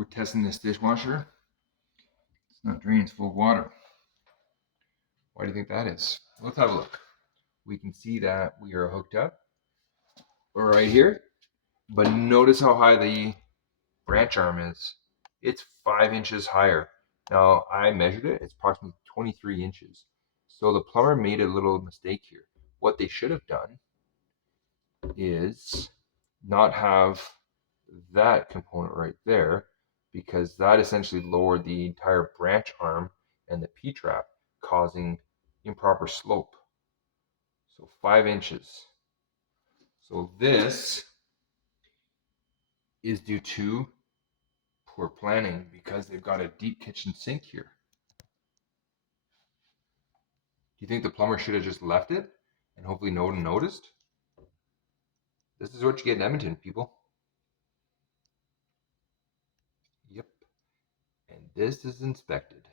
We're testing this dishwasher. It's not draining, it's full of water. Why do you think that is? Let's have a look. We can see that we are hooked up right here, but notice how high the branch arm is. It's 5 inches higher. Now I measured it, it's approximately 23 inches. So the plumber made a little mistake here. What they should have done is not have that component right there, because that essentially lowered the entire branch arm and the P-trap, causing improper slope. So 5 inches. So this is due to poor planning, because they've got a deep kitchen sink here. Do you think the plumber should have just left it and hopefully no one noticed? This is what you get in Edmonton, people. Yep. And this is inspected.